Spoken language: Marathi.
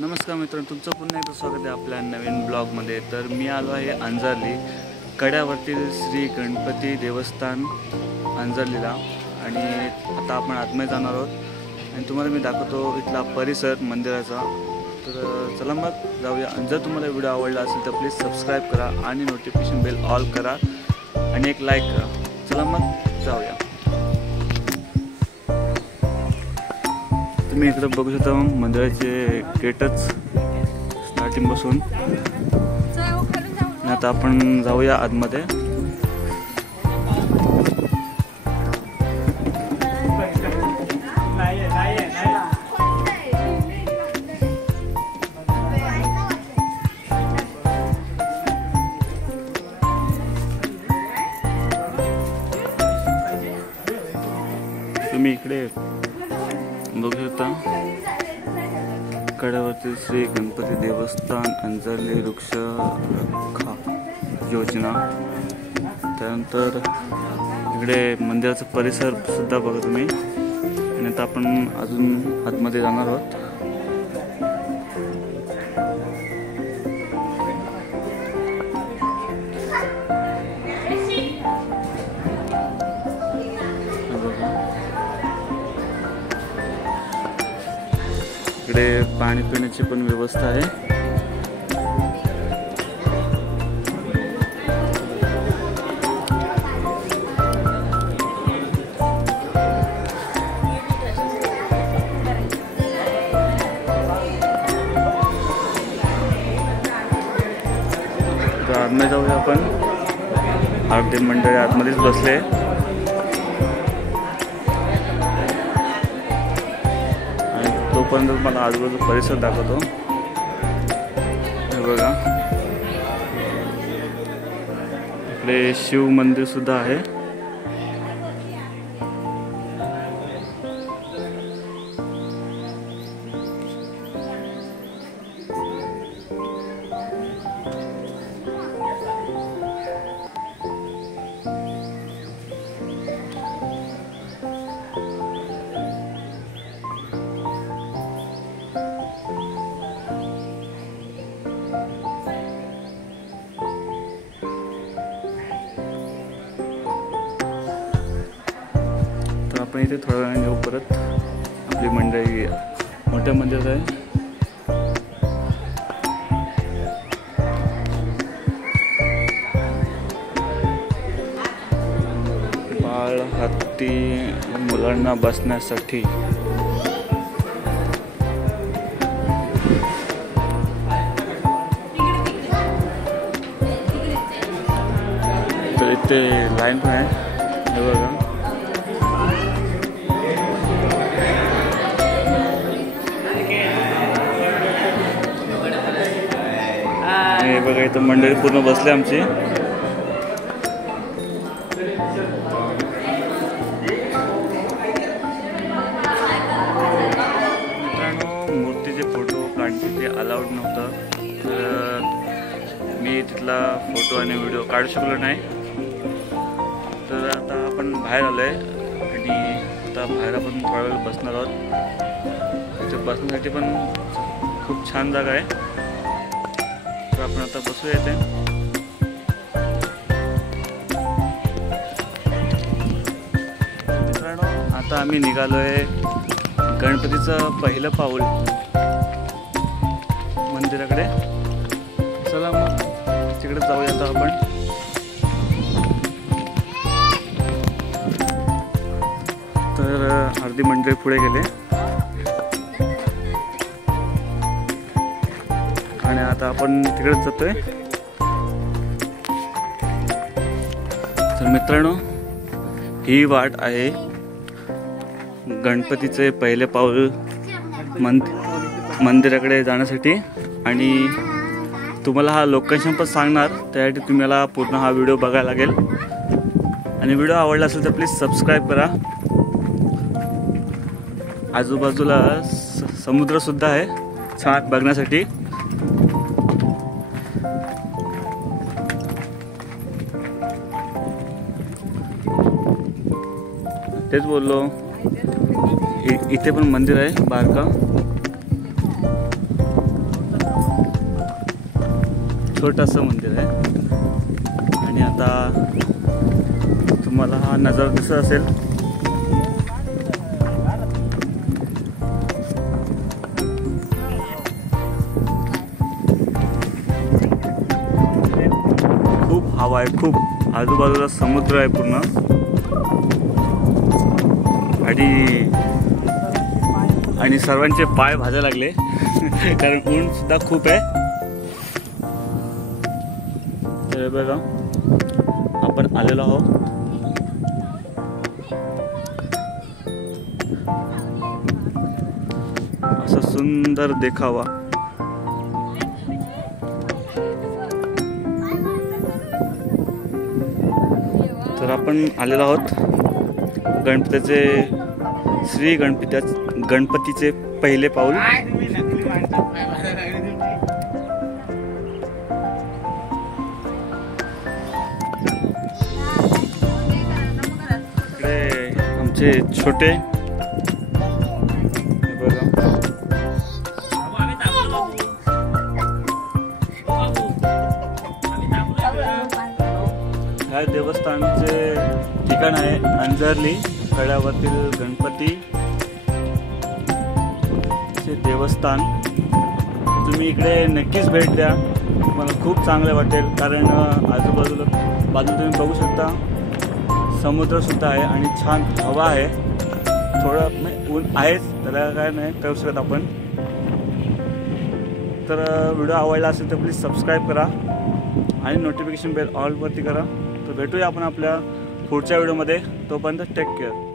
नमस्कार मित्रांनो, तुमचं पुन्हा एकदा स्वागत आहे आपल्या नवीन ब्लॉगमध्ये। तर मी आलो आहे अंजरली कड्यावरती श्री गणपती देवस्थान अंजरलीला आणि आता आपण आतमध्ये जाणार आहोत आणि तुम्हाला मी दाखवतो इथला परिसर मंदिराचा। तर चला मग जाऊया। जर तुम्हाला व्हिडिओ आवडला असेल तर प्लीज सबस्क्राईब करा आणि नोटिफिकेशन बेल ऑल करा आणि एक लाईक करा। चला मग जाऊया। तुम्ही इकडे बघू शकता मंदिराचे गेटच स्टार्टिंग पासून। आता आपण जाऊया आतमध्ये। तुम्ही इकडे बघू शकता कड्यावरती श्री गणपती देवस्थान अंजरली वृक्ष रक्षा योजना। त्यानंतर इकडे मंदिराचा परिसर सुद्धा बघा तुम्ही। आणि आता आपण अजून आतमध्ये जाणार आहोत। इकडे पाणी पिण्याची पण व्यवस्था आहे। तर आतमध्ये जाऊया आपण। आरती मंडळी आतमध्येच बसले। तोपर्यंत मला आजूबाजू परिसर दाखवतो। हे बघा, इकडे शिव मंदिर सुद्धा आहे। आपण इथे थोड्या वेळाने येऊ परत। आपली मंडळी मोठ्या मंदिरात आहे। बाळ हत्ती मुलांना बसण्यासाठी। तर इथे लाईन पण आहे, हे बघा। हे बघा, इथं मंडळी पूर्ण बसले आमची। मित्रांनो, मूर्तीचे फोटो काढणे ते अलाउड नव्हतं, तर मी तिथला फोटो आणि व्हिडिओ काढू शकलो नाही। तर आता आपण बाहेर आलोय आणि आता बाहेर आपण थोडा वेळ बसणार आहोत। इथे बसण्यासाठी पण खूप छान जागा आहे। तर आपण आता बसूया इथे। मित्रांनो, आता आम्ही निघालोय गणपतीचं पहिलं पाऊल मंदिराकडे। चला मग तिकडे जाऊया आता आपण। तर अर्धी मंडळी पुढे गेले आणि आता आपण तिकडेच जातोय। तर मित्रांनो, ही वाट आहे गणपतीचे पहिले पाऊल मंदिराकडे जाण्यासाठी। आणि तुम्हाला हा लोकेशन पण सांगणार, त्यासाठी तुम्हाला पूर्ण हा व्हिडिओ बघायला लागेल। आणि व्हिडिओ आवडला असेल तर प्लीज सबस्क्राईब करा। आजूबाजूला समुद्र सुद्धा आहे छान बघण्यासाठी। तेच बोललो, इथे पण मंदिर आहे बारका। छोटंसं मंदिर आहे आणि आता तुम्हाला हा नजारा दिसत असेल. खूप हवा आहे, खूप आजूबाजूला समुद्र आहे पूर्ण आणि सर्वांचे पाय भाजायला लागले कारण ऊन सुद्धा खूप आहे. तर बघा आपण आलेलो आहोत. असा सुंदर देखावा. तर आपण आलेलो आहोत श्री गणपतीचे पहिले पाऊल. इकडे आमचे छोटे ह्या देवस्थानचे ठिकाण आहे अंजर्ली, कड्यावरतील गणपतीचे देवस्थान. तुम्ही इकडे नक्कीच भेट द्या, तुम्हाला खूप चांगले वाटेल. कारण आजूबाजूला तुम्ही बघू शकता समुद्र सुद्धा आहे आणि छान हवा आहे. थोडं ऊन आहेच, त्याला काय नाही करू शकत आपण. तर व्हिडिओ आवडला असेल तर प्लीज सबस्क्राईब करा आणि नोटिफिकेशन बेल ऑलवरती करा. तर भेटूया आपण आपल्या पुढच्या व्हिडिओमध्ये. तोपर्यंत टेक केअर.